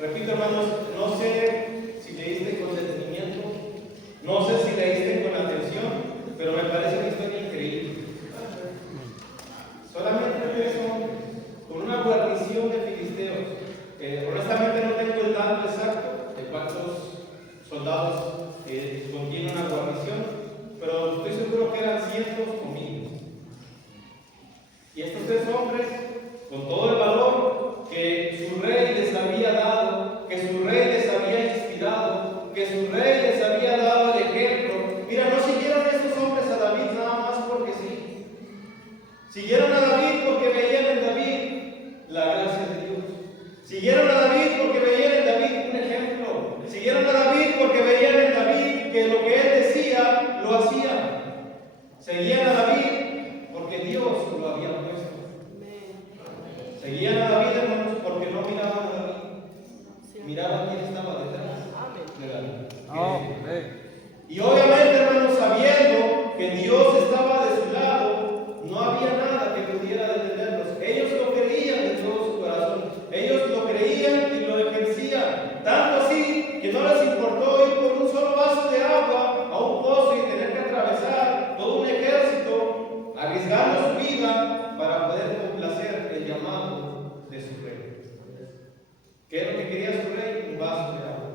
Repito, hermanos, no sé si leíste con detenimiento, no sé si leíste con atención, pero me parece una historia increíble. Solamente 3 hombres, con una guarnición de filisteos. Honestamente no tengo el dato exacto de cuántos soldados contiene una guarnición, pero estoy seguro que eran cientos o miles. Y estos 3 hombres, con todo el valor que su rey les había dado, que su rey les había inspirado, que su rey les había dado el ejemplo, mira, no siguieron estos hombres a David nada más porque sí. Siguieron a David porque veían en David la gracia de Dios. Siguieron a David porque veían en David un ejemplo. Siguieron a David porque veían en David que lo que él decía, lo hacía. Seguían a David porque Dios lo había puesto. Seguían a David, hermanos, porque no miraban a David. Miraban quién estaba detrás de David. Y obviamente, hermanos, sabiendo que Dios estaba de su lado, no había nada que pudiera detenerlos. Ellos lo creían de todo su corazón. Ellos lo creían y lo ejercían. Tanto así que no les importó ir por un solo vaso de agua a un pozo y tener que atravesar todo un ejército, arriesgando su vida para poder complacer el llamado de su rey. ¿Qué es lo que quería su rey? Un vaso de agua.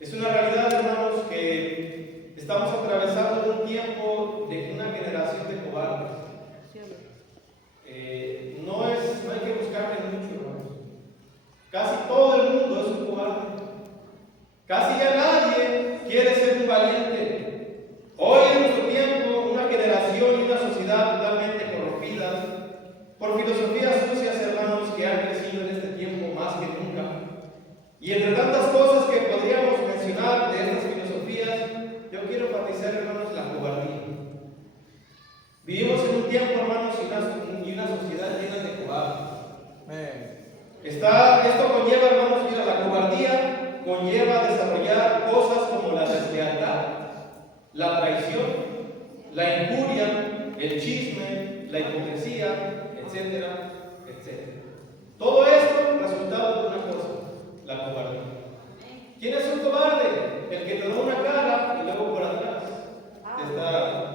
Es una realidad, hermanos, que estamos atravesando un tiempo de una generación de cobardes. No hay que buscarle mucho, hermanos. Casi todo el mundo es un cobarde. Casi ya nadie quiere ser un valiente. Hoy en nuestro tiempo, una generación y una sociedad totalmente corrompidas por filosofías sucias, hermanos, que han crecido en este tiempo más que nunca. Y entre tantas cosas que podríamos mencionar de estas filosofías, yo quiero enfatizar, hermanos, la cobardía. Vivimos en un tiempo, hermanos, y una sociedad llena de cobardes. Esto conlleva, hermanos, mira, la cobardía conlleva desarrollar cosas como la deslealtad, la traición, la injuria, el chisme, la hipocresía, etcétera, etcétera. Todo esto resultado de una cosa: la cobardía. ¿Quién es un cobarde? El que te da una cara y luego por atrás te está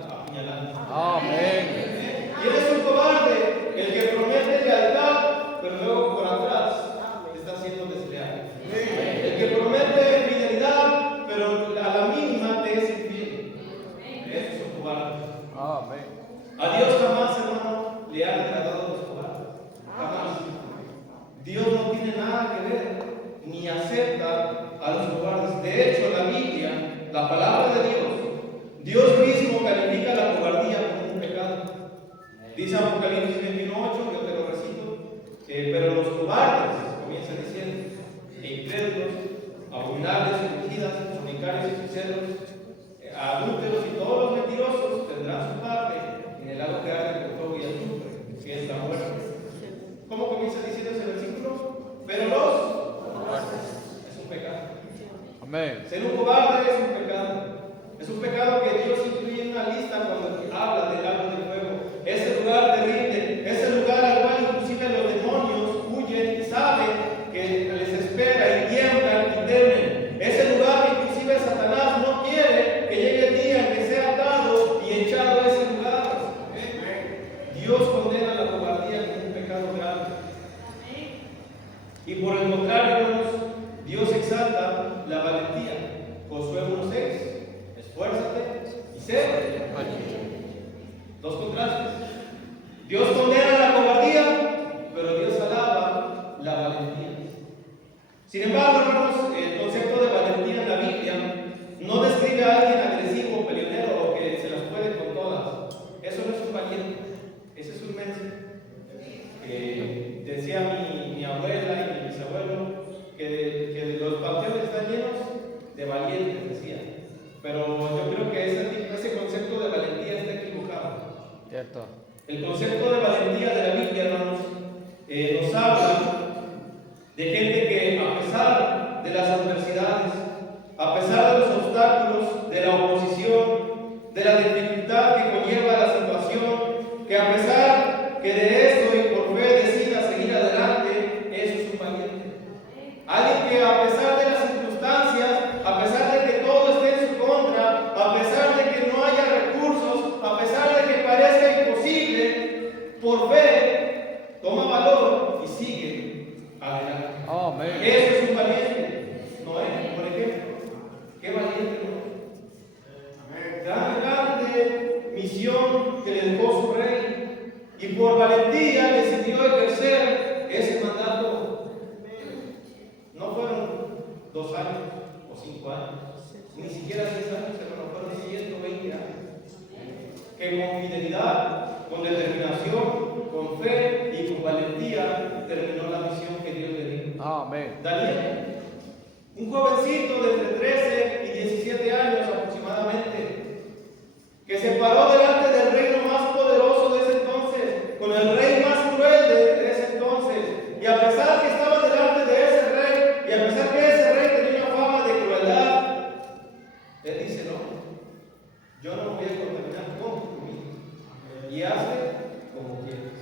apuñalando. Amén. ¿Quién es un cobarde? El que promete lealtad, pero luego por atrás te está haciendo desleal. El que promete fidelidad, pero a la mínima te es infiel. Esos son cobardes. Amén. A Dios jamás, hermano, le han agradado los cobardes. Jamás. Dios no tiene nada que ver ni acepta a los cobardes. De hecho, la Biblia, la palabra de Dios mismo califica la cobardía como un pecado. Dice Apocalipsis 21:8, yo te lo recito, pero los cobardes, comienza diciendo, incrédulos, abominables, homicidas, fornicarios, hechiceros, adúlteros y todos los mentirosos tendrán su parte en el lago que arde con fuego y azufre, que es la muerte. ¿Cómo comienza diciendo ese versículo? Pero los cobardes es un pecado. Amén. Ser un cobarde es un pecado. Es un pecado que Dios incluye en una lista cuando habla del lago de fuego. Ese lugar terrible, ese lugar al cual inclusive los demonios huyen y saben que les espera y tiemblan y temen. Ese lugar que inclusive Satanás no quiere que llegue el día en que sea atado y echado a ese lugar. Dios condena la cobardía como un pecado grave. Y por el contrario, hermanos, Dios exalta la valentía. Josué 1:6. Esfuérzate y sé valiente. Dos contrastes. Dios condena la cobardía, pero Dios alaba la valentía. Sin embargo, hermanos, el concepto de valentía en la Biblia no describe a alguien agresivo o peleonero o que se las puede con todas. Eso no es un valiente, ese es un menso. Decía mi abuela y mi bisabuelo que los panteones están llenos de valientes, decía. Pero yo creo que ese concepto de valentía está equivocado. Cierto. El concepto de valentía de la Biblia, hermanos, nos habla de gente que, a pesar de las adversidades, a pesar de los obstáculos, de la oposición, de la dificultad que conlleva la situación, que a pesar que de esto y por fe decida seguir adelante, eso es un valiente. Amén. Eso es un valiente. Noé, por ejemplo. Qué valiente Noé. Grande misión que le dejó su rey. Y por valentía decidió ejercer ese mandato. No fueron 2 años o 5 años. Ni siquiera 6 años, hermano, fueron 120 años. Que con fidelidad, con determinación, con fe y con valentía terminó la misión que Dios le dio. Amén. Daniel, un jovencito de entre 13 y 17 años aproximadamente, que se paró delante del reino más poderoso de ese entonces, con el rey más cruel de ese entonces, y a pesar que estaba delante de ese rey, y a pesar que ese rey tenía una fama de crueldad, él dice: no, yo no me voy a contaminar con tu comida, y hazle como quieras.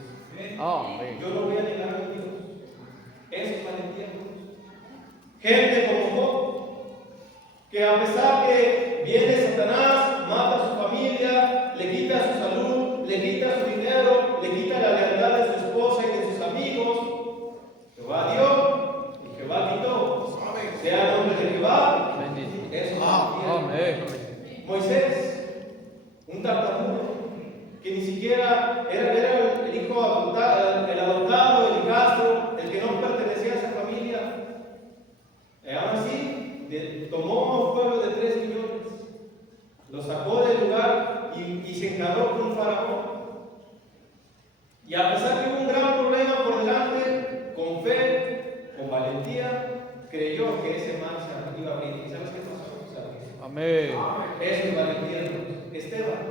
Amén. Yo no voy a negar a mi Dios. Eso es valentía. Gente como Job, que a pesar que viene Satanás, mata a su familia, le quita su salud, le quita su dinero, le quita la lealtad de su esposa y de sus amigos, Jehová dio y Jehová quitó. Sea el nombre de Jehová. Bendito. Eso es valentía. Amén. Moisés, un tartamudo, que ni siquiera era el hijo adoptado, el adoptado, el hijastro, el que no pertenecía a esa familia. Aún así, tomó a un pueblo de 3 millones, lo sacó del lugar y se encargó con un faraón. Y a pesar que hubo un gran problema por delante, con fe, con valentía, creyó que ese mar se iba a abrir. ¿Y sabes qué pasó? ¿Sabes? Amén. Eso es valentía, hermanos. Esteban,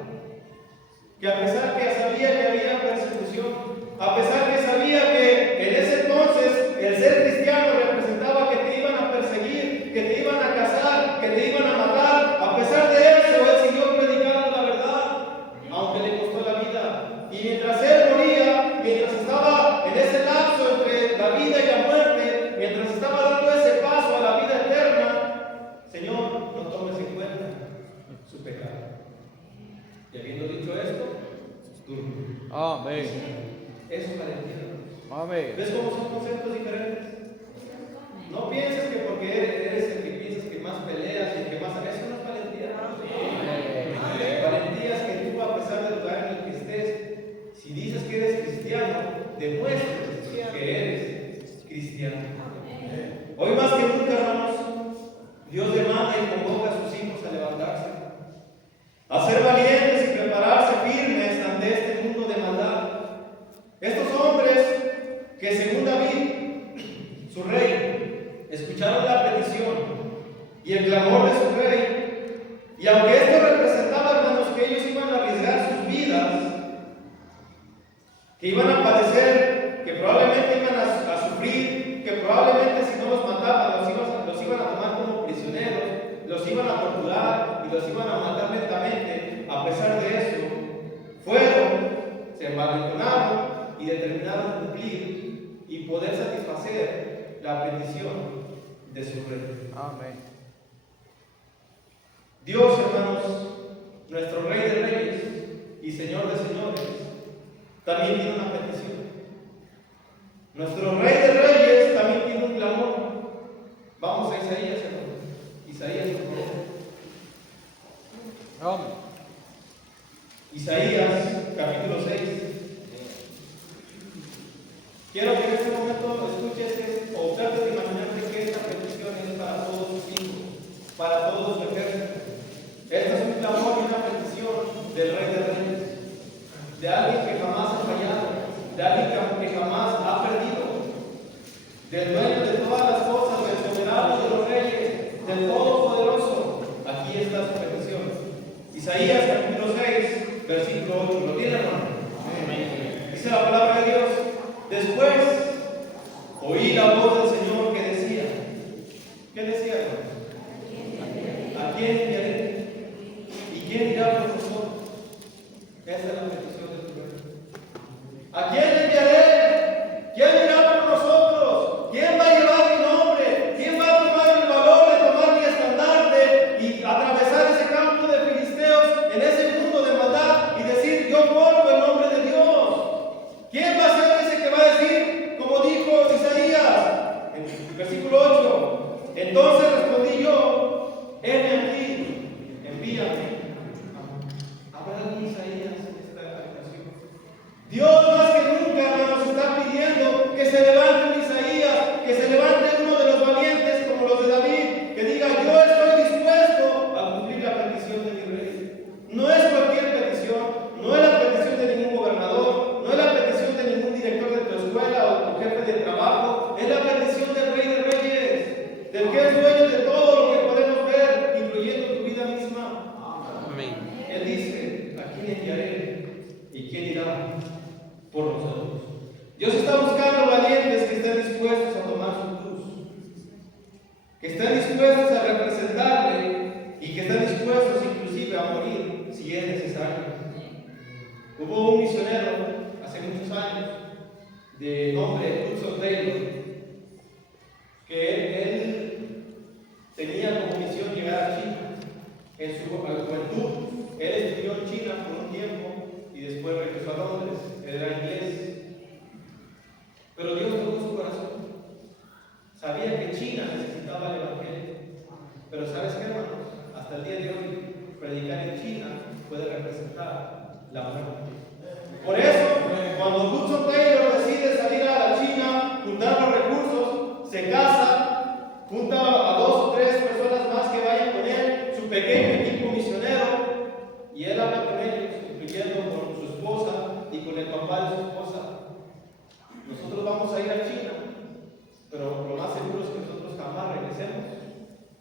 que a pesar que sabía que había persecución, a pesar que sabía que en ese entonces el ser cristiano representaba que te iban a perseguir, que te iban a cazar, que te iban a matar, a pesar de eso él siguió predicando la verdad, aunque le costó la vida. Y mientras él moría, mientras estaba en ese lapso entre la vida y la muerte, mientras estaba dando ese paso a la vida eterna, Señor, no tomes en cuenta su pecado. Y habiendo dicho esto, durmió. Amén. Eso es valentía. Amén. ¿Ves cómo son conceptos diferentes? No pienses que porque eres el que piensas que más peleas y el que más... Eso no es valentía. Valentía es que tú, a pesar del lugar en el que estés, si dices que eres cristiano, demuestres que eres cristiano. Hoy más que nunca, hermanos, Dios demanda y convoca a sus hijos a levantarse, a ser valientes y prepararse firmes ante este mundo de maldad. Estos hombres que, según David, su rey, escucharon la petición y el clamor de su rey, y aunque esto representaba, hermanos, que ellos iban a arriesgar sus vidas, que iban a padecer, que probablemente iban a sufrir, que probablemente si no los mataban los iban a tomar como prisioneros, los iban a torturar y los iban a matar lentamente, a pesar de eso, se envalentonaron y determinaron cumplir y poder satisfacer la petición de su rey. Amén. Dios, hermanos, nuestro Rey de Reyes y Señor de Señores, también tiene una petición. Nuestro Rey de Reyes también tiene un clamor. Vamos a Isaías, hermanos. Isaías, por favor. Amén. Isaías, capítulo 6. Quiero que en este momento escuches o trates de imaginarte que esta petición es para todos sus hijos, para todos su ejército. Este es un clamor y una petición del Rey de Reyes, de alguien que jamás ha fallado, de alguien que jamás ha perdido, del dueño de todas las cosas, del soberano de los reyes, del Todopoderoso. Aquí está su petición. Isaías, capítulo 6, versículo 8. ¿Lo tiene, hermano? Dice la palabra de Dios: después oí la voz del Señor que decía. ¿Qué decía, hermano? ¿A quién enviaré? ¿Y quién irá por nosotros? Esa es la petición de tu rey. ¿A quién enviaré? jefe de trabajo, es la bendición del Rey de Reyes, del que es dueño de todo lo que podemos ver, incluyendo tu vida misma. Amén. Él dice: ¿a quién enviaré? ¿Y quién irá por nosotros? Dios está buscando valientes que estén dispuestos a tomar su cruz, que estén dispuestos a representarle y que estén dispuestos inclusive a morir si es necesario. Hubo un misionero hace muchos años de nombre Hudson Taylor, que él tenía como misión llegar a China. En su juventud, él estudió en China por un tiempo y después regresó a Londres. Él era inglés. Pero Dios tocó su corazón. Sabía que China necesitaba el Evangelio. Pero ¿sabes qué, hermanos? Hasta el día de hoy, predicar en China puede representar la muerte. Por eso, cuando Hudson Taylor decide salir a la China, juntar los recursos, se casa, junta a 2 o 3 personas más que vayan con él, su pequeño equipo misionero, y él habla con ellos, incluyendo con su esposa y con el papá de su esposa. Nosotros vamos a ir a China, pero lo más seguro es que nosotros jamás regresemos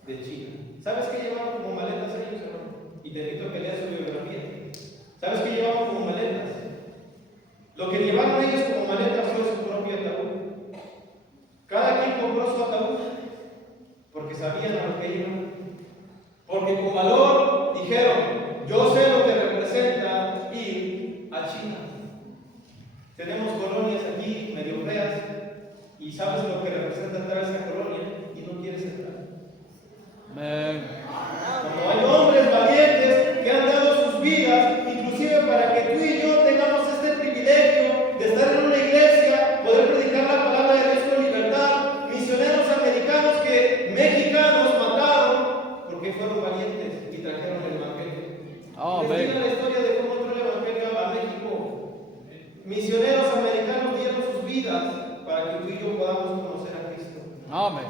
de China. ¿Sabes qué llevaban como maletas ellos, hermano? Y te invito a que leas su biografía. ¿Sabes qué llevaban como maletas? Lo que llevaron ellos como maletas fue su propio ataúd. Cada quien compró su ataúd porque sabían a lo que iban. Porque con valor dijeron: yo sé lo que representa ir a China. Tenemos colonias aquí medio feas y sabes lo que representa entrar a esa colonia y no quieres entrar. Amén. Como hay hombres valientes que han dado sus vidas, inclusive para que tú y yo tengamos este privilegio de estar en una iglesia, poder predicar la palabra de Dios con libertad, misioneros americanos que mexicanos mataron porque fueron valientes y trajeron el Evangelio. Investiga la historia de cómo entró el Evangelio a México. Misioneros americanos dieron sus vidas para que tú y yo podamos conocer a Cristo. Amén.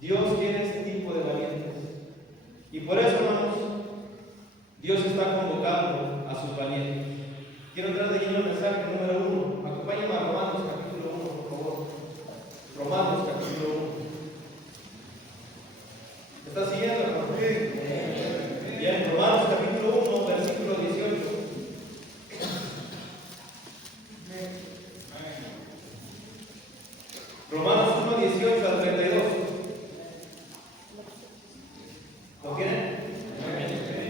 Dios quiere ese tipo de valientes. Y por eso, hermanos, Dios está convocando a sus valientes. Quiero entrar de lleno al mensaje número 1. Acompáñenme a Romanos capítulo 1, por favor. Romanos capítulo 1. ¿Está siguiendo, hermano? Bien, Romanos capítulo 1, versículo 18. Romanos 1, 18 al 32. ¿Lo tienen?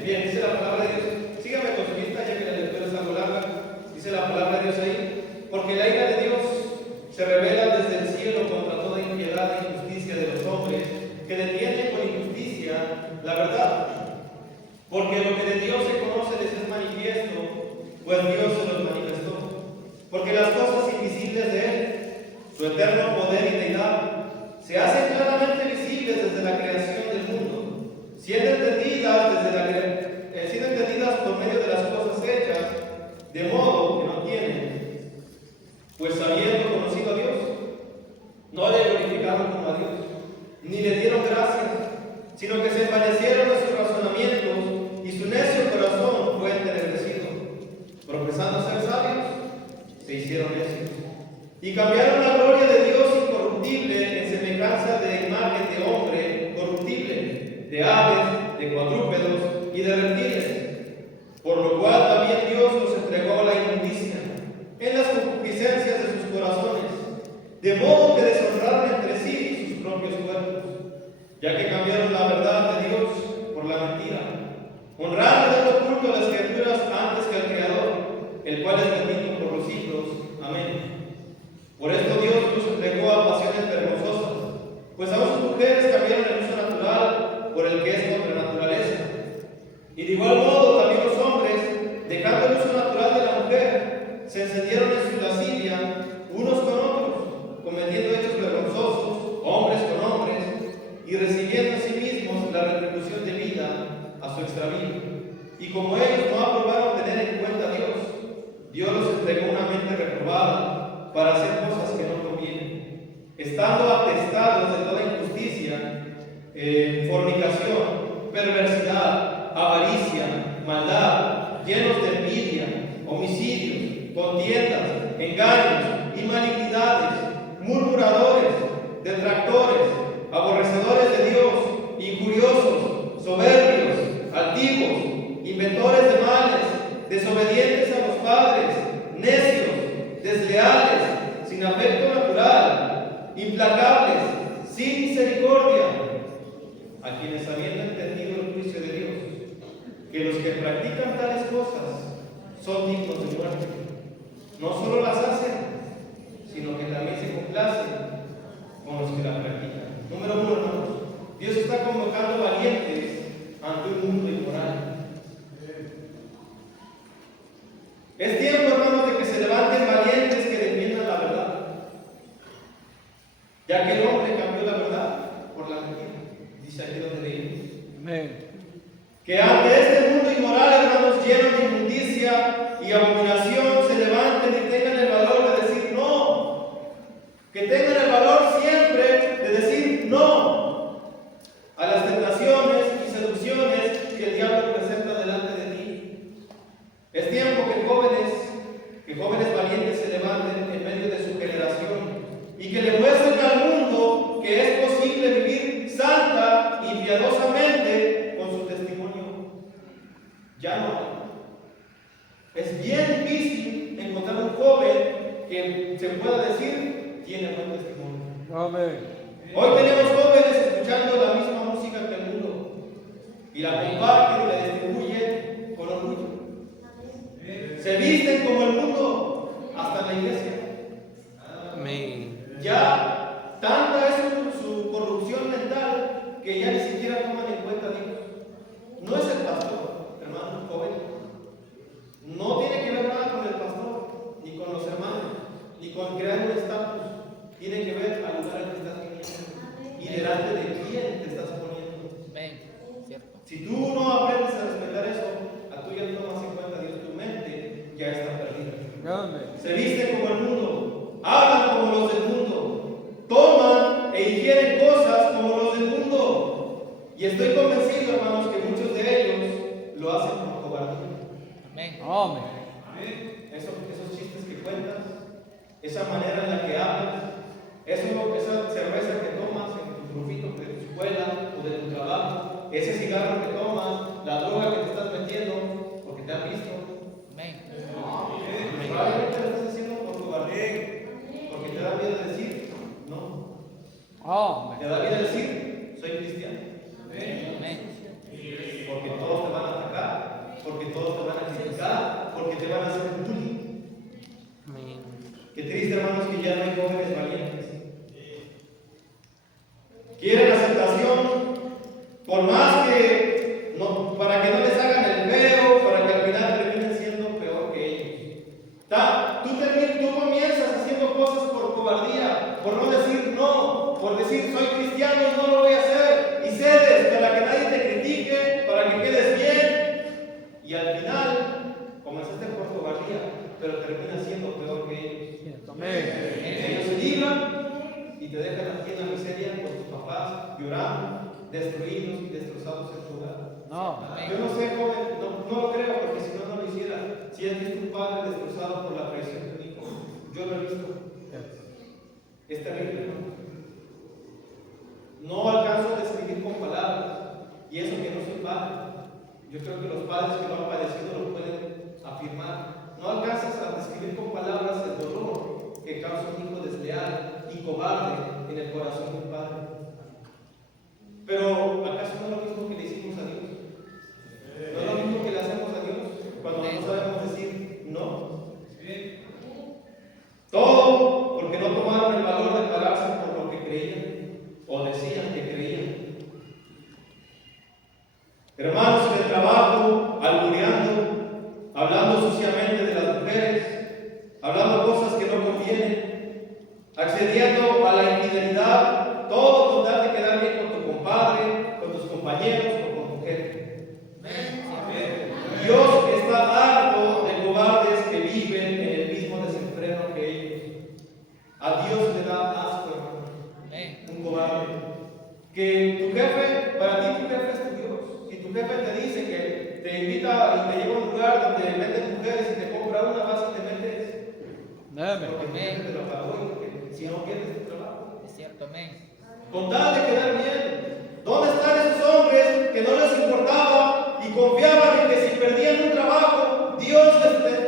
Bien, dice la palabra de Dios. Síganme con su vista, ya que la lectura es algo larga. Dice la palabra de Dios ahí: porque la ira de Dios se revela desde el cielo contra toda impiedad e injusticia de los hombres que detienen con injusticia la verdad. Porque lo que de Dios se conoce les es manifiesto, pues Dios se los manifestó. Porque las cosas invisibles de Él, su eterno poder y deidad, se hacen claramente visibles desde la creación del mundo, siendo entendidas por medio de las cosas hechas, de modo que no tienen, pues habiendo conocido a Dios, no le glorificaron como a Dios, ni le dieron gracias, sino que se envanecieron de sus razonamientos, y su necio corazón fue entenebrecido. Profesando ser sabios, se hicieron necios, y cambiaron la gloria de Dios incorruptible en semejanza de imagen de hombre corruptible, de aves, de cuadrúpedos y de reptiles. Por lo cual también Dios los entregó a la inmundicia en las concupiscencias de sus corazones, de modo que deshonraron entre sí sus propios cuerpos, ya que cambiaron la verdad de Dios por la mentira, honrando y dando culto a las criaturas antes que al Creador, el cual es bendito por los siglos. Amén. Por esto Dios los entregó a pasiones vergonzosas, pues aún sus mujeres cambiaron el uso natural por el que es contra naturaleza. Y de igual modo también los hombres, dejando el uso natural de la mujer, se encendieron en su lascivia unos con otros, cometiendo hechos vergonzosos, hombres con hombres, y recibiendo en sí mismos la retribución debida a su extravío. Y como ellos no aprobaron tener en cuenta a Dios, Dios los entregó una mente reprobada para hacer cosas que no convienen, estando atestados de toda injusticia, fornicación, perversidad, avaricia, maldad, llenos de envidia, homicidios, contiendas, engaños, sin afecto natural, implacables, sin misericordia, a quienes habiendo entendido el juicio de Dios, que los que practican tales cosas son dignos de muerte, no solo las hacen, sino que también se complacen con los que la practican. Número 1, hermanos, Dios está convocando valientes ante un mundo inmoral. Es tiempo, hermanos, de que se levanten valientes que defiendan la verdad, ya que el hombre cambió la verdad por la mentira. Dice aquí donde leímos. Amén. Que ante este mundo inmoral, hermanos, lleno de inmundicia y abominación, se levanten y tengan el valor de decir no. Que tengan el valor siempre de decir no a las tentaciones y seducciones que el diablo presenta delante de ti. Es tiempo que jóvenes valientes se levanten en medio de su generación y que le muestren al mundo que es posible vivir santa y piadosamente con su testimonio. Ya no. Es bien difícil encontrar un joven que se pueda decir tiene buen testimonio. Amén. Hoy tenemos jóvenes escuchando la misma música que el mundo y la comparten y la distribuyen con orgullo. Se visten como el mundo hasta en la iglesia. Amén. Ya tanta es su corrupción mental que ya ni siquiera toman en cuenta a Dios. No es el pastor, hermano joven. No tiene que ver nada con el pastor, ni con los hermanos, ni con crear un estatus. Tiene que ver al lugar al que estás viniendo y delante de quién te estás poniendo. Si tú no aprendes a respetar eso, a tú ya no tomas en cuenta a Dios, tu mente ya está perdida. Amén. Se visten como el mundo, hablan como los del mundo, toman e ingieren cosas como los del mundo. Y estoy convencido, hermanos, que muchos de ellos lo hacen por cobardía. Amén. Esos chistes que cuentas, esa manera en la que hablas, esa cerveza que tomas en tu grupito de tu escuela o de tu trabajo, ese cigarro que tomas, la droga que te estás metiendo, porque te han visto. Probablemente lo estás haciendo por cobardía, porque te da miedo decir no. Te da miedo decir soy cristiano. Porque todos te van a atacar, porque todos te van a criticar, porque te van a hacer bullying. Qué triste, hermanos, que ya no hay jóvenes valientes. Quieren aceptación, por más que para que no les hagan el feo, para que al final terminen siendo peor que ellos. Tú comienzas haciendo cosas por cobardía, por no decir no, por decir soy cristiano y no lo voy a hacer, y cedes para que nadie te critique, para que quedes bien, y al final comenzaste por cobardía, pero terminas siendo peor que ellos. Ellos se libran y te dejan aquí en la miseria con tus papás llorando, destruidos y destrozados en tu hogar. Yo no sé, joven, no lo creo, porque si no, no lo hiciera. Si has visto un padre destrozado por la traición de un hijo, yo lo he visto. Es terrible, ¿no? No alcanzo a describir con palabras, y eso que no soy padre. Yo creo que los padres que lo han padecido lo pueden afirmar. No alcanzas a describir con palabras el dolor que causa un hijo desleal y cobarde en el corazón de un padre. Pero ¿acaso no es lo mismo que le hicimos a Dios? ¿No es lo mismo que le hacemos a Dios cuando no sabemos decir no? Todo porque no tomaron el valor de pararse por lo que creían o decían que creían. Hermanos, en el trabajo, albureando, hablando suciamente de las mujeres, hablando cosas que no convienen, accediendo a la infidelidad, todo con tal de quedar bien con tu compadre, con tus compañeros o con tu jefe. Dios está harto de cobardes que viven en el mismo desenfreno que ellos. A Dios le da asco, hermano. Un cobarde. Que tu jefe, para ti tu jefe es tu Dios. Si tu jefe te dice que te invita y te lleva a un lugar donde venden mujeres y te compra una, vas y te metes. Porque tu jefe te lo pagó y porque si no pierdes tu trabajo. Es cierto, amén. Con tal de quedar bien. ¿Dónde están esos hombres que no les importaba y confiaban en que si perdían un trabajo, Dios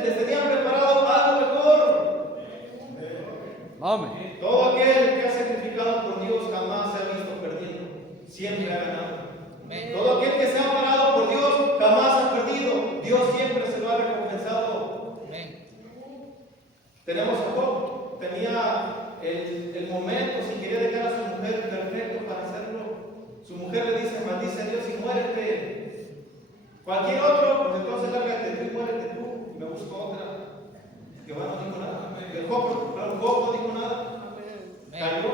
les tenía preparado algo mejor? Amén. Todo aquel que ha sacrificado por Dios jamás se ha visto perdiendo, siempre ha ganado. Amén. Todo aquel que se ha parado por Dios jamás ha perdido, Dios siempre se lo ha recompensado. Amén. Tenemos a Job, tenía el momento, si quería dejar a su mujer, perfecto para hacerlo. Su mujer le dice: maldice a Dios y muérete. Cualquier otro, pues entonces lárgate tú y muérete tú. Y me busco otra. Jehová no dijo nada. Job no dijo nada. Cayó.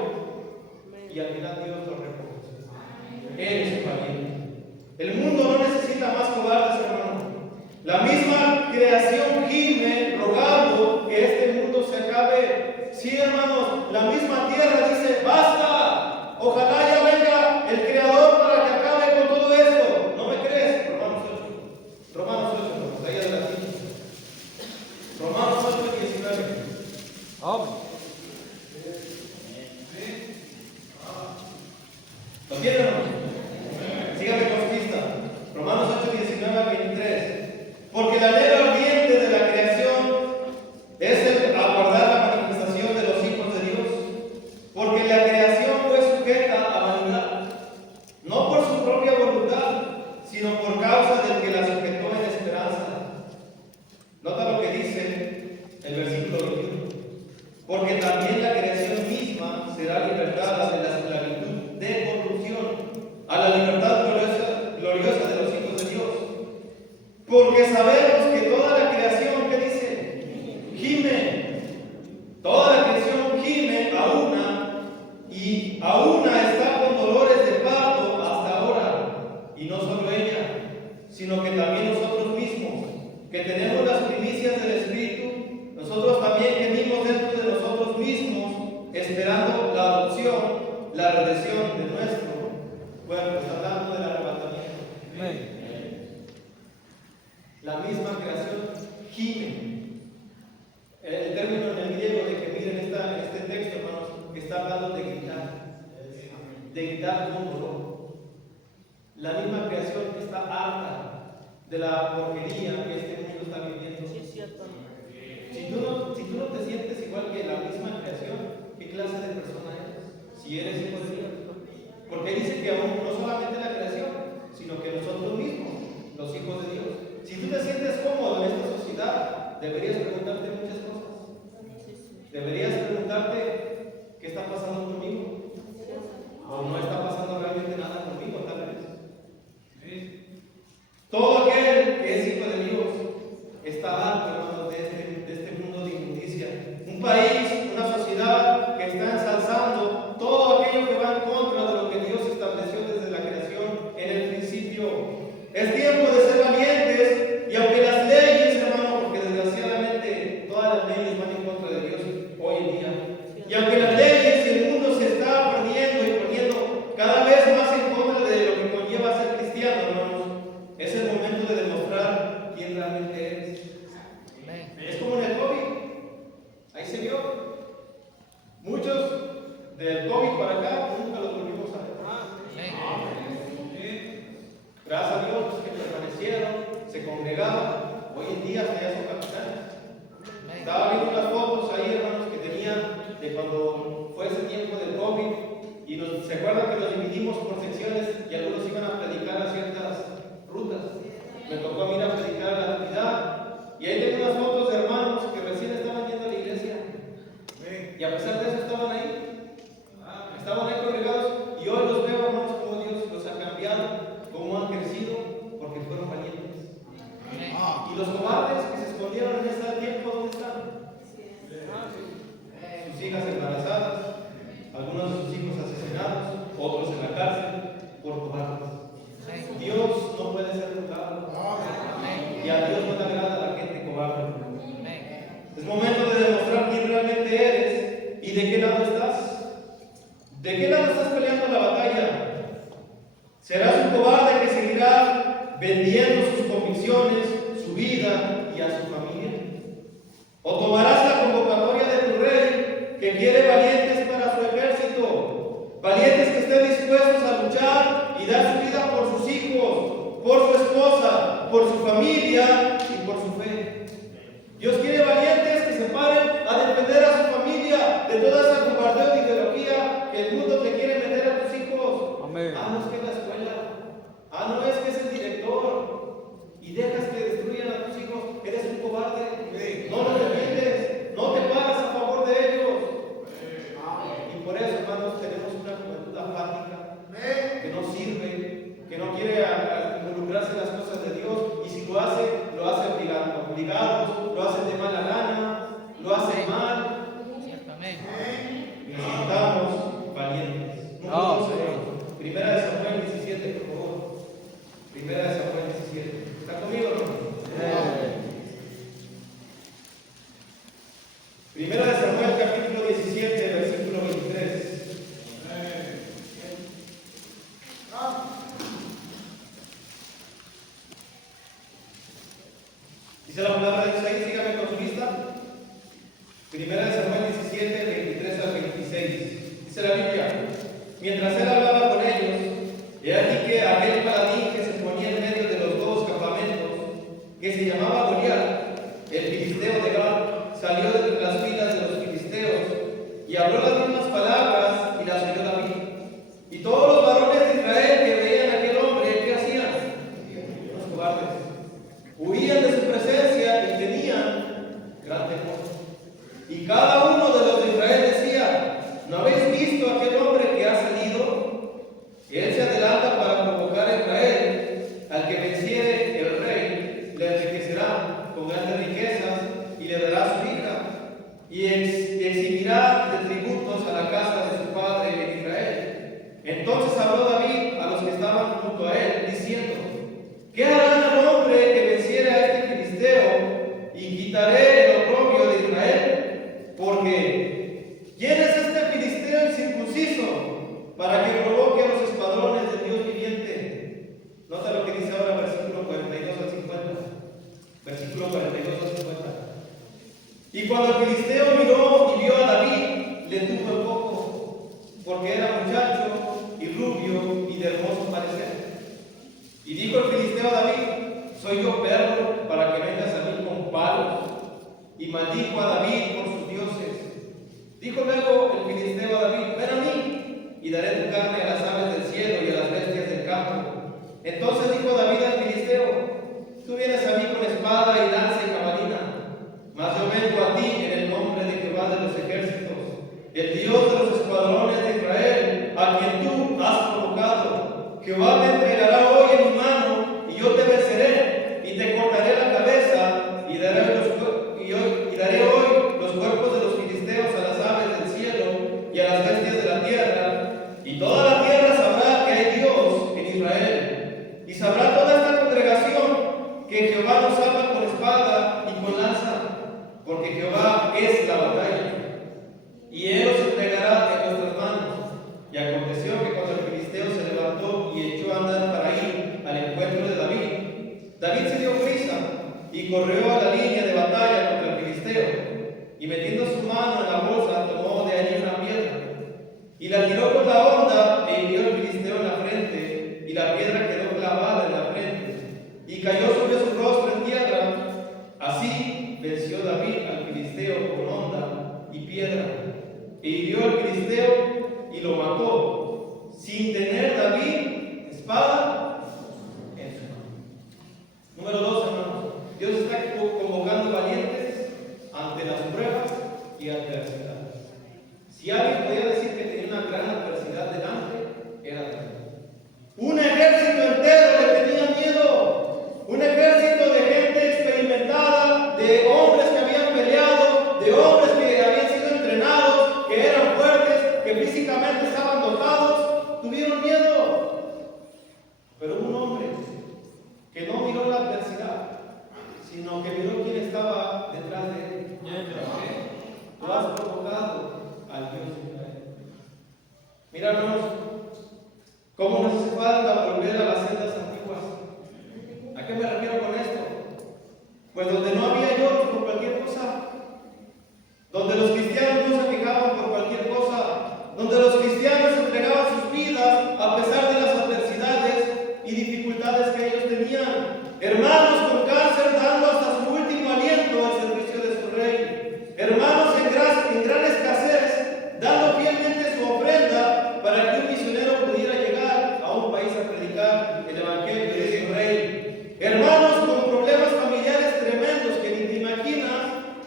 Y al final Dios lo reconoció. Él es valiente. El mundo no necesita más cobardes, hermano. La misma creación gime rogando que este mundo se acabe. Sí, hermanos, la misma tierra dice: basta. Ojalá ya venga el Creador para que acabe con todo esto. ¿No me crees? Romanos 8. Romanos 8, hermanos, ahí adelante. Romanos 8, 19. Amén. ¿Lo tienen, hermano? Síganme con pista. Romanos 8, 19 al 23. Porque la anhelo ardiente de la creación es el aguardar la manifestación de los hijos de Dios. Porque la creación fue sujeta a vanidad, no por su propia voluntad, sino por causa del que la sujetó en esperanza. Nota lo que dice el versículo 21. Porque también la creación misma será libertada de la esclavitud de corrupción a la libertad gloriosa de los hijos de Dios. Porque sabemos que toda la creación, ¿qué dice? Gime. Toda la creación gime a una, y a una está con dolores de parto hasta ahora. Y no solo ella, sino que también nosotros mismos, que tenemos las primicias del Espíritu, nosotros también gemimos dentro de nosotros mismos, esperando la adopción, la redención de nuestro cuerpo. Está hablando del arrebatamiento. Amén. La misma creación gime. El término en el griego de gemir en este texto, hermanos, está hablando de gritar con dolor. La misma creación está harta de la porquería que este mundo está viviendo. Si tú no te sientes igual que la misma creación, ¿qué clase de persona eres? Si eres hijo de Dios. Porque dice que aún no solamente la creación, sino que nosotros mismos, los hijos de Dios. Si tú te sientes cómodo en esta sociedad, deberías preguntarte muchas cosas. Deberías preguntarte: ¿qué está pasando conmigo? ¿O no está pasando realmente nada conmigo, tal vez? Todo aquel que es hijo de Dios está harto, hermanos, de este mundo de injusticia. Un país, una sociedad que está ensalzando todo aquello que va en contra de lo que Dios estableció desde la creación en el principio. Es tiempo de ser valientes, y aunque las leyes, hermano, porque desgraciadamente todas las leyes van en contra de Dios hoy en día, y aunque las leyes y el mundo se está perdiendo y poniendo cada vez más en contra de lo que conlleva ser cristiano, hermanos, es el momento de demostrar quién realmente eres. Es como en el COVID, ahí se vio. Muchos del COVID para acá nunca los volvimos a ver. Gracias a Dios que permanecieron, se congregaban. Hoy en día ya son capitanes. Estaba viendo unas fotos ahí, hermanos, que tenían de cuando fue ese tiempo del COVID, y se acuerdan que nos dividimos por secciones y algunos iban a predicar a ciertas rutas. Me tocó a mí ir a predicar a la Trinidad, y ahí tengo unas fotos de hermanos que recién estaban yendo a la iglesia, y a pesar de eso estaban ahí congregados, y hoy los veo, hermanos, como Dios los ha cambiado, cómo han crecido, porque fueron valientes. Y los cobardes que se escondieron en este tiempo, ¿dónde están? Sus hijas embarazadas, algunos de sus hijos asesinados, otros en la cárcel por cobardes. Dios no puede ser burlado, y a Dios no le agrada la gente cobarde. Es momento de demostrar quién realmente eres y de qué lado estás. ¿De qué lado estás peleando la batalla? ¿Serás un cobarde que seguirá vendiendo sus convicciones, su vida y a su familia? ¿O tomarás la convocatoria de tu rey, que quiere valientes para su ejército? Valientes que estén dispuestos a luchar y dar su vida por sus hijos, por su esposa, por su familia y por su fe. Dios quiere valientes que se paren a defender a su familia de todas ¿no habéis visto a aquel hombre que ha salido? Él se adelanta para provocar a Israel. Al que venciere el rey le enriquecerá con grandes riquezas y le dará su hija, y eximirá de tributos a la casa de su padre en Israel. Entonces habló David a los que estaban junto a él, diciendo: ¿qué harán al hombre que venciere a este filisteo? Y quitaré el oprobio de Israel. Porque ¿quién es este filisteo incircunciso para que provoque a los escuadrones del Dios viviente? Nota lo que dice ahora el versículo 42 al 50. Versículo 42 al 50. Y cuando el filisteo miró y vio a David, le tuvo en poco, porque era muchacho y rubio y de hermoso parecer. Y dijo el filisteo a David: ¿soy yo perro para que vengas a mí con palos? Y maldijo a David por sus dioses. Dijo luego el filisteo a David: ven a mí, y daré tu carne a las aves del cielo y a las bestias del campo. Entonces dijo David al filisteo: tú vienes a mí con espada y lanza y jabalina, mas yo vengo a ti en el nombre de Jehová de los ejércitos, el Dios de los escuadrones de Israel, a quien tú has provocado. Jehová te entregará hoy en mi mano, y yo te venceré, y te cortaré la cabeza, y daré hoy los cuerpos de los filisteos a las aves del cielo y a las bestias de la tierra, y toda la tierra sabrá que hay Dios en Israel, y sabrá toda esta congregación que Jehová nos salva con espada y con lanza, porque Jehová es la batalla, y él os entregará en nuestras manos. Y aconteció que cuando el filisteo se levantó y echó a andar para ir al encuentro de David, David se dio prisa y corrió a la línea de batalla contra el filisteo, y metiendo su mano en la bolsa tomó de allí una piedra y la tiró con la honda e hirió al filisteo en la frente, y la piedra quedó clavada en la frente y cayó sobre su rostro en tierra. Así venció David al filisteo con honda y piedra, e hirió al filisteo y lo mató, sin tener David espada en su mano. Número 2, hermanos. Dios está convocando valientes ante las pruebas y adversidades. Si alguien podía decir que tenía una gran adversidad delante, era David. Un ejército entero le tenía miedo. Un ejército de gente experimentada, de hombres que habían peleado, de hombres que habían sido entrenados, que eran fuertes, que físicamente estaban dotados, tuvieron miedo. Pero un hombre que no miró la adversidad, sino que miró quién estaba detrás de él. Lo has provocado al Dios de Israel. Mira, hermanos, cómo nos hace falta volver a las sendas antiguas. ¿A qué me refiero con esto? Pues donde no había lloros por cualquier cosa, donde los cristianos no se quejaban por cualquier cosa, donde los cristianos entregaban sus vidas a pesar de las adversidades y dificultades que ellos tenían. Hermanos con cáncer dando hasta su último aliento al servicio de su rey. Hermanos en gran escasez dando fielmente su ofrenda para que un misionero pudiera llegar a un país a predicar el evangelio de su rey. Hermanos con problemas familiares tremendos que ni te imaginas,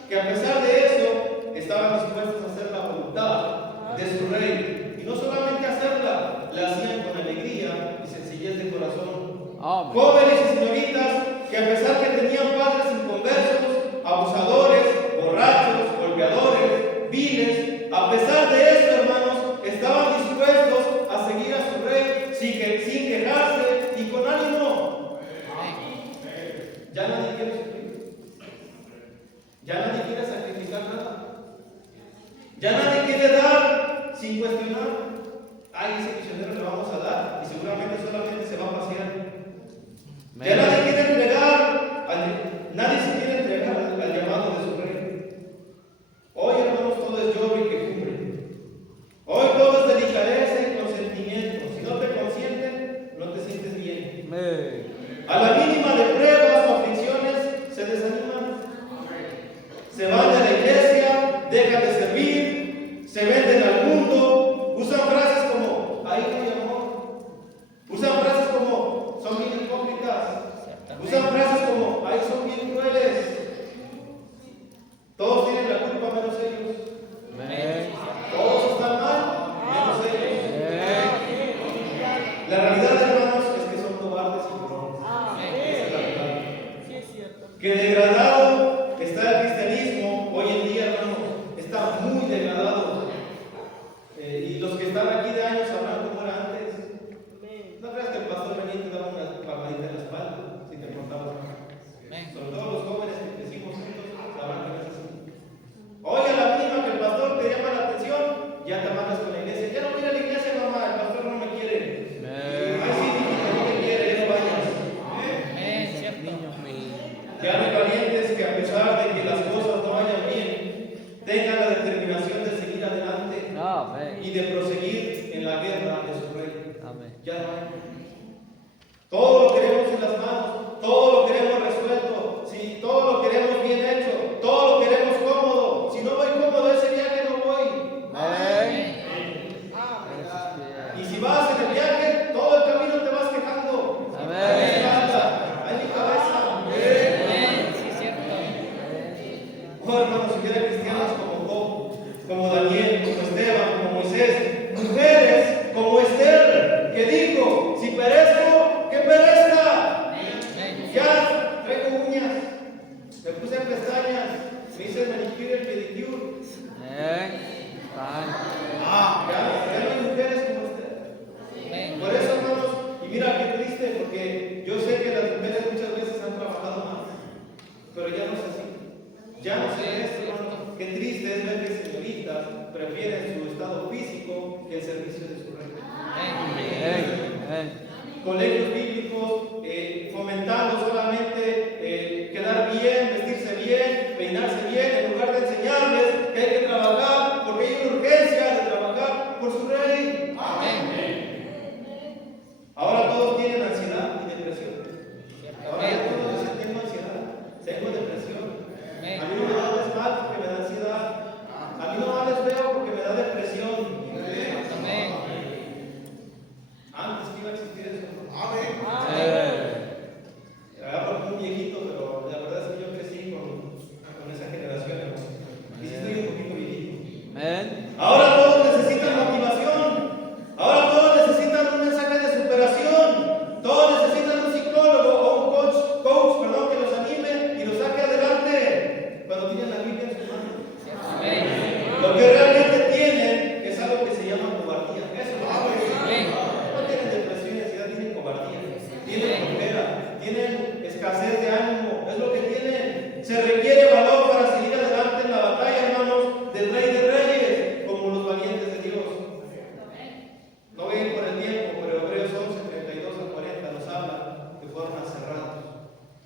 que a pesar de eso estaban dispuestos a hacer la voluntad de su rey. Y no solamente hacerla, la hacían con alegría y sencillez de corazón. Amén. Jóvenes y señoritas que a pesar que tenían padres inconversos, abusadores, borrachos, golpeadores, viles, a pesar de eso, hermanos, estaban dispuestos a seguir a su rey sin quejarse y con ánimo. Ya nadie quiere sufrir. Ya nadie quiere sacrificar nada. Ya nadie quiere dar sin cuestionar. Ay, ese misionero le vamos a dar y seguramente solamente se va a pasear. Ya nadie quiere nadie se quiere entregar al llamado de su rey. Hoy, hermanos, todo es lloro y quejumbre. Hoy todo es delicadeza y consentimiento. Si no te consienten, no te sientes bien. A la mínima de pruebas o aflicciones, se desaniman. Se van de la iglesia, dejan de servir, se venden al mundo, usan frases como ahí no hay amor. Usan frases como son bien hipócritas. Usan frases como ahí son bien crueles. Todos tienen la culpa menos ellos. Todos están mal. Amén. y de proseguir en la guerra de su reino. Amén. Ya no hay. Todo lo queremos en las manos, todo lo queremos resuelto, si todo lo queremos bien hecho, todo lo queremos cómodo. Si no voy cómodo ese viaje no voy. Amén. Y si vas en el viaje, todo el camino te vas quejando. Amén. Ay, mi espalda, ay, mi cabeza. Amén. Sí, es cierto. Oh, hermanos, si hubiera cristianos como Job, como Daniel, como Esteban, como Moisés, mujeres como Esther, que dijo: si perezco, que perezca. Ya traigo uñas, me puse pestañas, me hice el manicure y el pedicure. Amén. Ya no hay mujeres como Esther. Amén. Por eso, hermanos, y mira qué triste, porque yo sé que las mujeres muchas veces han trabajado más, pero ya no es así. Ya no sé esto, hermano. Qué triste es ver que señoritas prefieren su estado físico que el servicio de su reino. Amén. Colegios bíblicos fomentando solamente quedar bien, vestirse bien, peinarse bien, en lugar de enseñarles que hay que trabajar, porque hay una urgencia de trabajar por su rey. Ahora todos tienen ansiedad y depresión. Ahora ya todos dicen: tengo ansiedad, tengo depresión. A mí no me da mal porque me da ansiedad. A mí no les veo porque me da depresión. Antes que iba a existir eso. Porque un viejito, pero la verdad es que yo crecí con esa generación, hermano. Y sí estoy un poquito viejito. Amén. Ahora todos necesitan motivación. Ahora todos necesitan un mensaje de superación. Todos necesitan un psicólogo o un coach, que los anime y los saque adelante. Cuando tienen la Biblia en su mano. Lo que realmente tienen es algo que se llama cobardía. Eso es lo que tienen. No tienen depresión y ansiedad, tienen cobardía. Tienen flojera, tienen escasez de ánimo. Es lo que tienen. Se requiere valor para seguir adelante en la batalla, hermanos, del Rey de Reyes, como los valientes de Dios. No voy a ir por el tiempo, pero Hebreos 11, 32 a 40 nos habla que fueron aserrados,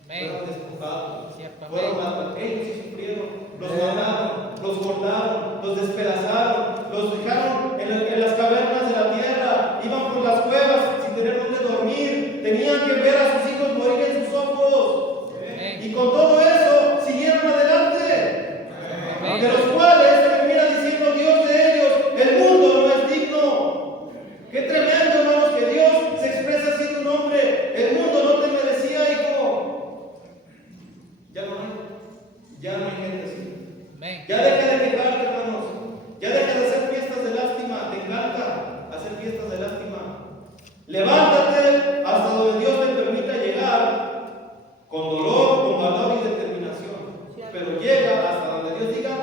fueron despojados, fueron maltratados. Ellos sí sufrieron, los mataron, los cortaron, los despedazaron, los dejaron en las cavernas de la tierra, iban por las cuevas sin tener donde dormir, tenían que ver a sus hijos morir en sus ojos. Y con todo eso siguieron adelante. De los cuales termina diciendo Dios de ellos: el mundo no es digno. Qué tremendo, hermanos, que Dios se expresa así tu nombre. El mundo no te merecía, hijo. Ya no hay gente así. Ya deja de quejarte, hermanos. Ya deja de hacer fiestas de lástima. Te encanta hacer fiestas de lástima. Levántate hasta donde Dios te permita llegar, con dolor, con valor y determinación. Pero llega hasta donde Dios diga: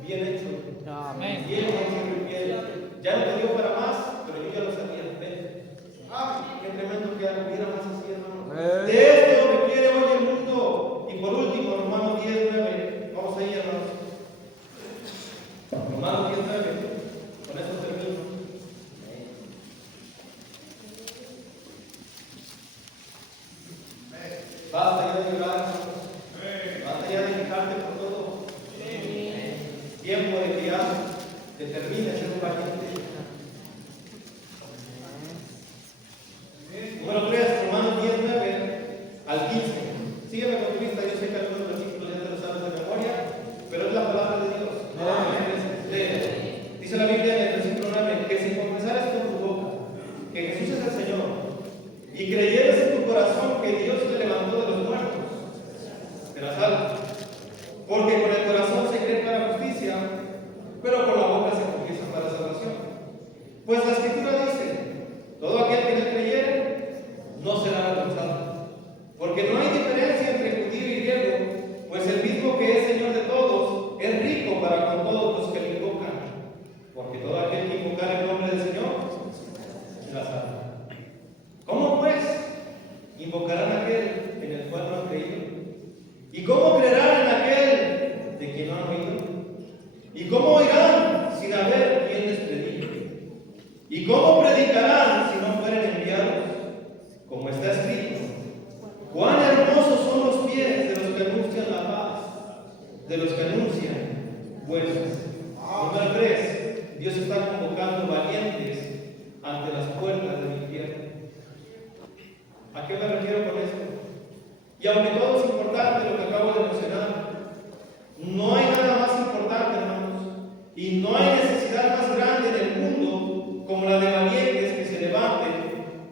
bien hecho. Amén. Bien hecho, bien. Ya no te dio para más, pero yo ya lo sabía. Ven. Qué tremendo que hubiera más así, hermano. De esto es lo que quiere hoy el mundo. Y por último, Romanos 10, 9. Vamos ahí, hermanos. Romanos 10, 9. Con esto termino. Basta ya de llorar, hermanos. Basta ya de quejarte por todo. Tiempo de criar. Determina ser un valiente. necesidad más grande en el mundo como la de valientes que se levanten,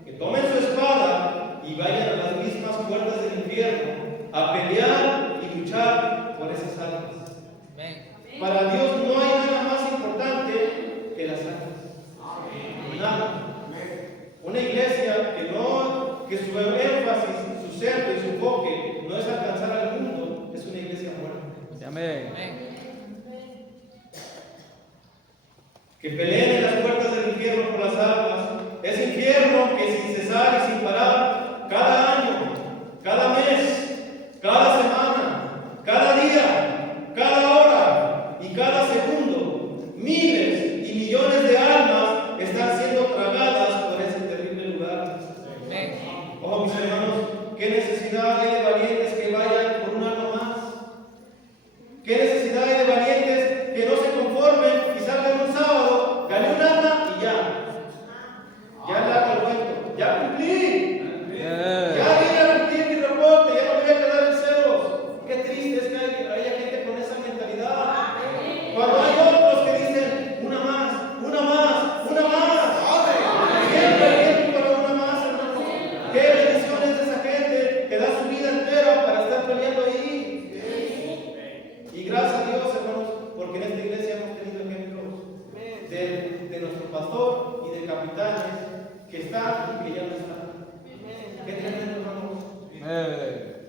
que tomen su espada y vayan a las mismas puertas del infierno a pelear y luchar por esas almas. Amén. Para Dios no hay nada más importante que las almas. Nada. Una iglesia que su énfasis, su centro y su enfoque no es alcanzar al mundo, es una iglesia muerta. Amén. Amén. Que peleen en las puertas del infierno por las almas, ese infierno que sin cesar y sin parar, cada año, cada mes, cada semana, cada día, cada hora y cada segundo, miles y millones de almas están siendo tragadas por ese terrible lugar. Amén. Oh, mis hermanos, ¿qué necesidad hay de valientes que vayan por un alma más? ¿Qué necesidad hay de valientes que no se conformen y salgan un sábado, gané un alma y ya? Ya le hago el cuento, ya cumplí. Ya vine a cumplir mi reporte, ya no me voy a quedar en ceros. Qué triste es que haya gente con esa mentalidad. Cuando hay otros que dicen, una más, una más, una más. Siempre hay tiempo para una más, hermano. Qué bendiciones de esa gente que da su vida entera para estar peleando ahí. Y gracias a Dios, hermanos, porque en esta iglesia hemos tenido ejemplos de nuestro pastor y de capitanes que están y que ya no están. ¿Qué tremendo, hermanos?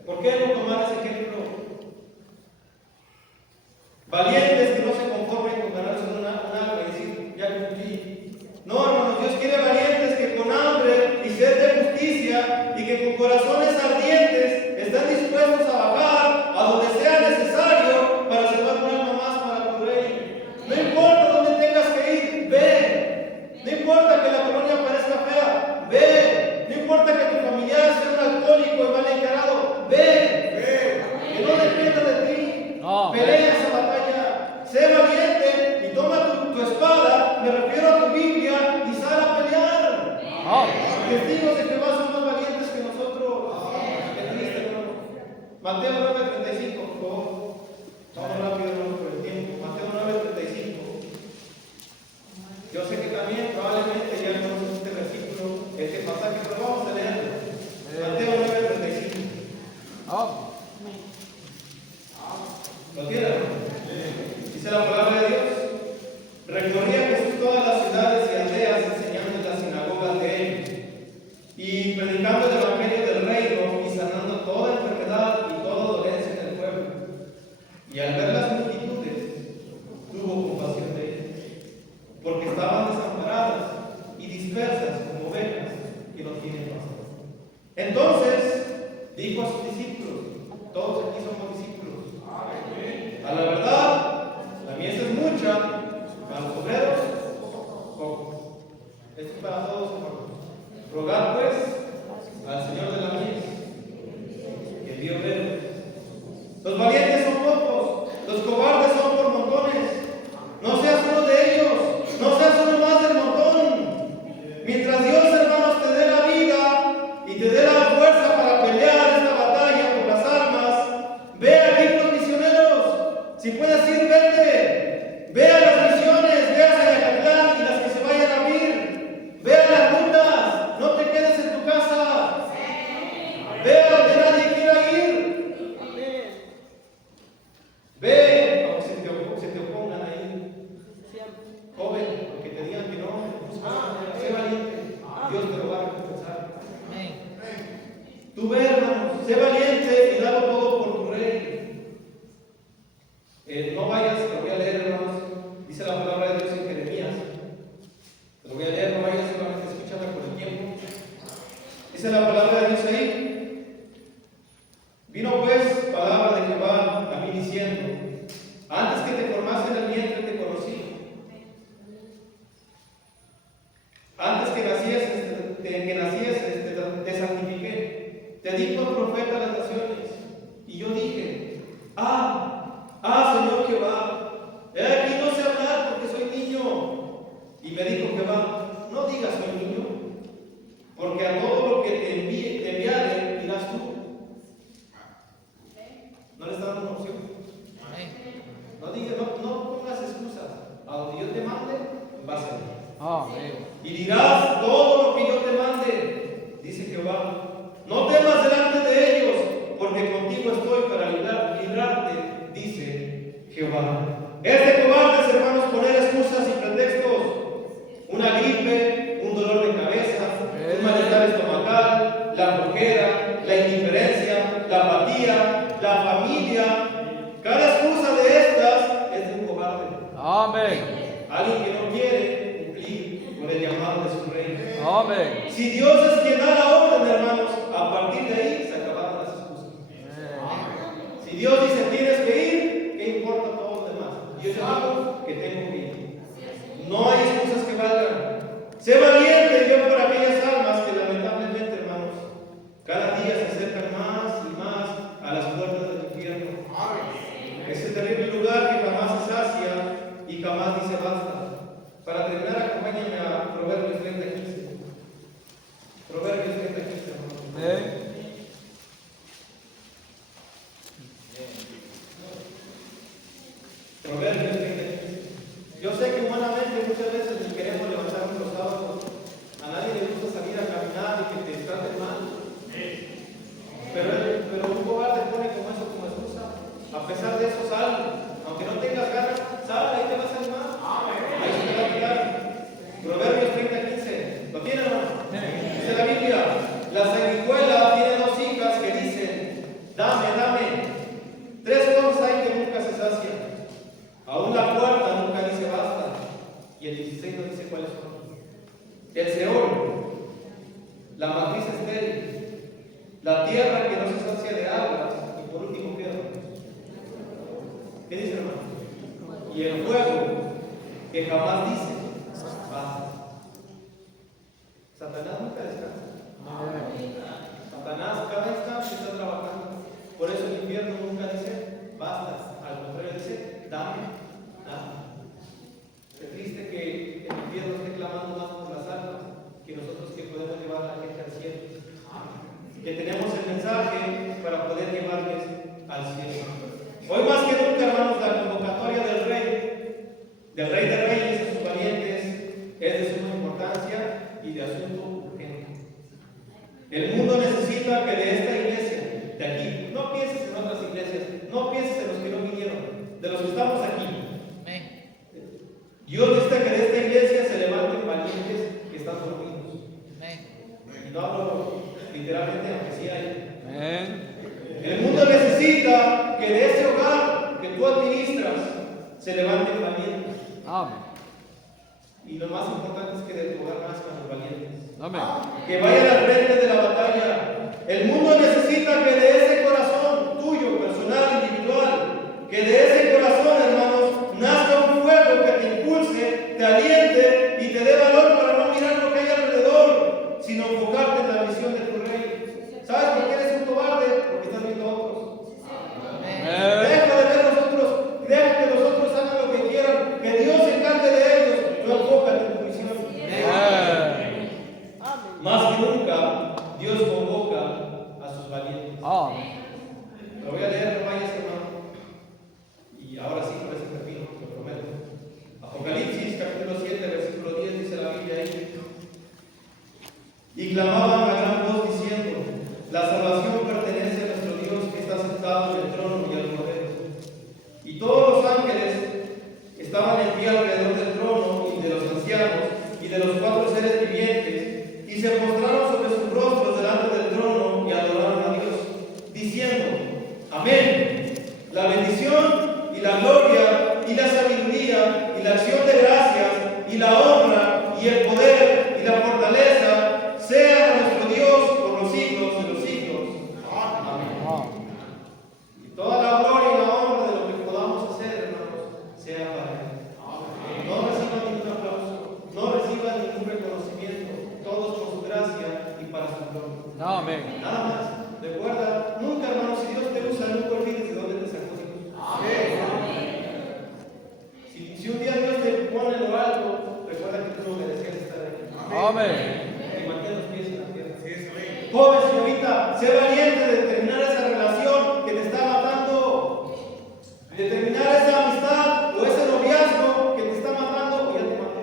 ¿Por qué no tomar ese ejemplo? Valientes que no se conformen con ganarse un alma y decir, ya cumplí. No, hermanos, Dios quiere valientes que con hambre y sed de justicia y que con corazones ardientes están dispuestos a bajar a donde sea necesario para salvar un alma más para tu rey. No importa dónde tengas que ir, ve. No importa que la colonia parezca fea, ve. No importa que tu familiar sea un alcohólico y mal encarado, ve. Que no dependa de ti. No. Pelea esa batalla. Sé valiente y toma tu espada, me refiero a tu Biblia, y sal a pelear. Testigos de Jehová son más valientes que nosotros. Qué triste, hermano. Mateo 9:35, por favor. Vamos rápido, hermano, por el tiempo. Mateo 9:35. Yo sé que también probablemente ya conocen este versículo, este pasaje, pero vamos a leerlo. Mateo 9:35. ¿Lo tienen? Dice la palabra de Dios. Recorría Jesús todas las ciudades y aldeas enseñando en las sinagogas de ellos y predicando el evangelio del reino y sanando toda enfermedad y toda dolencia en el pueblo. Y al ver las multitudes, tuvo compasión de ellas, porque estaban desamparadas y dispersas como ovejas que no tienen pastor. Entonces dijo a sus discípulos, todos aquí somos discípulos, a la verdad, la mies es mucha, a los obreros, pocos. Esto es para todos, hermanos. Rogad pues al Señor de la mies que envíe obreros. Los valientes son pocos, los cobardes son por montones. No seas uno de ellos, no seas uno más del montón. Mientras Dios, hermanos, te dé la vida y te dé la fuerza para pelear esta batalla por las almas, ve a equipos misioneros. Si puedes ir, vete. Ve a las misiones, ve a Zayacatlán y las que se vayan a abrir. Ve a las rutas, no te quedes en tu casa. Ve a donde nadie quiera ir. Ve, aunque se te opongan ahí. Joven, porque te digan que no, sé valiente. Dios te lo va a recompensar. Amén. Tú ve, hermano, sé valiente y dalo todo por tu rey. No vayas, te lo voy a leer, hermanos. Dice la palabra de Dios en Jeremías. Te lo voy a leer, no vayas, solamente escúchame por el tiempo. Dice la palabra de Dios ahí. Vino pues palabra de Jehová a mí diciendo: antes que te formase en el vientre te conocí. Antes que nacieses te santifiqué. Te di por profeta a las naciones. Y yo dije: Señor Jehová, he aquí no sé hablar porque soy niño. Y me dijo Jehová: no digas soy niño, porque a todo lo que te enviare irás tú. ¿No le está dando una opción? Amén. No pongas excusas. A donde yo te mando, va a ser. Amén. Y dirás todo lo que yo te mande, dice Jehová. No temas delante de ellos, porque contigo estoy para librarte, dice Jehová. Es de cobardes, hermanos, poner excusas y pretextos. Una gripe, un dolor de cabeza, un malestar estomacal, la flojera, la indiferencia, la apatía, la familia. Cada excusa de estas es de un cobarde. Amén. Alguien que no quiere cumplir con el llamado de su rey. Amén. Si Dios es quien da la orden, hermanos, a partir de ahí se acabaron las excusas. Si Dios dice tienes que ir, ¿qué importa todo lo demás? Yo digo que tengo que ir. No hay excusas que valgan. Sé valiente y ve por aquellas almas que lamentablemente, hermanos, cada día se acercan más y más a las puertas del infierno. Ese terrible lugar que jamás se sacia y jamás dice basta. Para terminar, acompáñenme a Proverbios 30:15. Proverbios 30:15, hermanos. Amén. Proverbios 30:15. Yo sé que humanamente muchas veces nos queremos levantarnos los sábados. A nadie le gusta salir a caminar y que te traten mal. Pero un cobarde pone como eso como excusa. A pesar de eso, sal. Aunque no tengas ganas, sal, ahí te vas a animar. Ahí se te va a quitar. Proverbios 30:15. ¿Lo tienen o no? Dice la Biblia: la sanguijuela tiene dos hijas que dicen: dame, dame. Tres cosas hay que nunca se sacian. Aún la cuarta nunca dice basta. Y el 16 no dice cuáles son. El Seol, la matriz estéril, la tierra que no se sacia de aguas, y por último, ¿qué dice, hermano? Y el fuego, que jamás dice basta. Satanás nunca descansa. Satanás cada instante está trabajando. Por eso el infierno nunca dice basta. Al contrario, dice dame, dame. Qué triste que el infierno esté clamando más por las almas que nosotros que podemos llevar a la gente al cielo. Que tenemos el mensaje para poder llevarles al cielo. Hoy más que nunca, hermanos, la convocatoria del Rey de Reyes a sus valientes, es de suma importancia y de asunto urgente. El mundo necesita que de esta iglesia, de aquí, no pienses en otras iglesias, no pienses en los que no vinieron, de los que estamos aquí. Dios necesita que de esta iglesia se levanten valientes que están dormidos. Y no hablo literalmente, aunque sí hay. Amén. El mundo necesita que de ese hogar que tú administras se levanten valientes. Amén. Y lo más importante es que de tu hogar nazcan los valientes. Amén. Que vayan al frente de la batalla. El mundo necesita que de ese corazón tuyo, personal, individual, que de ese corazón, hermanos, nazca un fuego que te impulse, te aliente y te dé valor para no mirar lo que hay alrededor, sino enfocarte en la visión de tu Rey. ¿Sabes por qué eres un cobarde? Porque estás viendo a otros. Deja de ver a los otros, deja que los otros hagan lo que quieran, que Dios se encargue de ellos. No enfócate en tu visión. Más que nunca, Dios convoca a sus valientes. Lo voy a leer, no vayas, hermano. Y ahora sí, por ese termino, lo prometo. Apocalipsis, capítulo 7, versículo 10, dice la Biblia ahí. Y clamaban a gran voz diciendo: la salvación pertenece a nuestro Dios que está sentado en el trono y al Cordero. Y todos los ángeles estaban en pie alrededor del trono y de los ancianos y de los cuatro seres vivientes, y se postraron sobre sus rostros delante del trono y adoraron a Dios, diciendo: amén. La bendición y la gloria y la sabiduría y la acción de gracias y la honra y el poder y la fortaleza sean a nuestro Dios por los siglos de los siglos. Amén. Y toda la gloria y la honra de lo que podamos hacer, hermanos, sea para Él. No reciban ningún aplauso, no reciban ningún reconocimiento, todos por su gracia y para su gloria. Amén. Nada más. Recuerda, nunca, hermanos, si Dios te usa, nunca olvides de dónde te sacó Dios. Si un día Dios te pone lo alto, recuerda que tú no merecías estar ahí. Amén. Y mantén los pies en la tierra. Joven, señorita, sé valiente de terminar esa relación que te está matando. De terminar esa amistad o ese noviazgo que te está matando o ya te mató.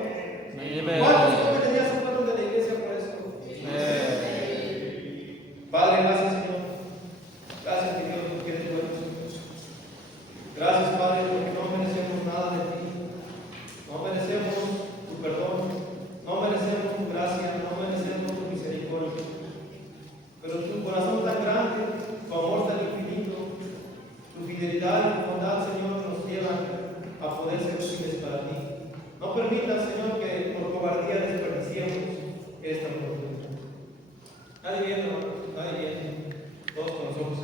Nadie viendo, nadie viendo. Todos con los ojos cerrados.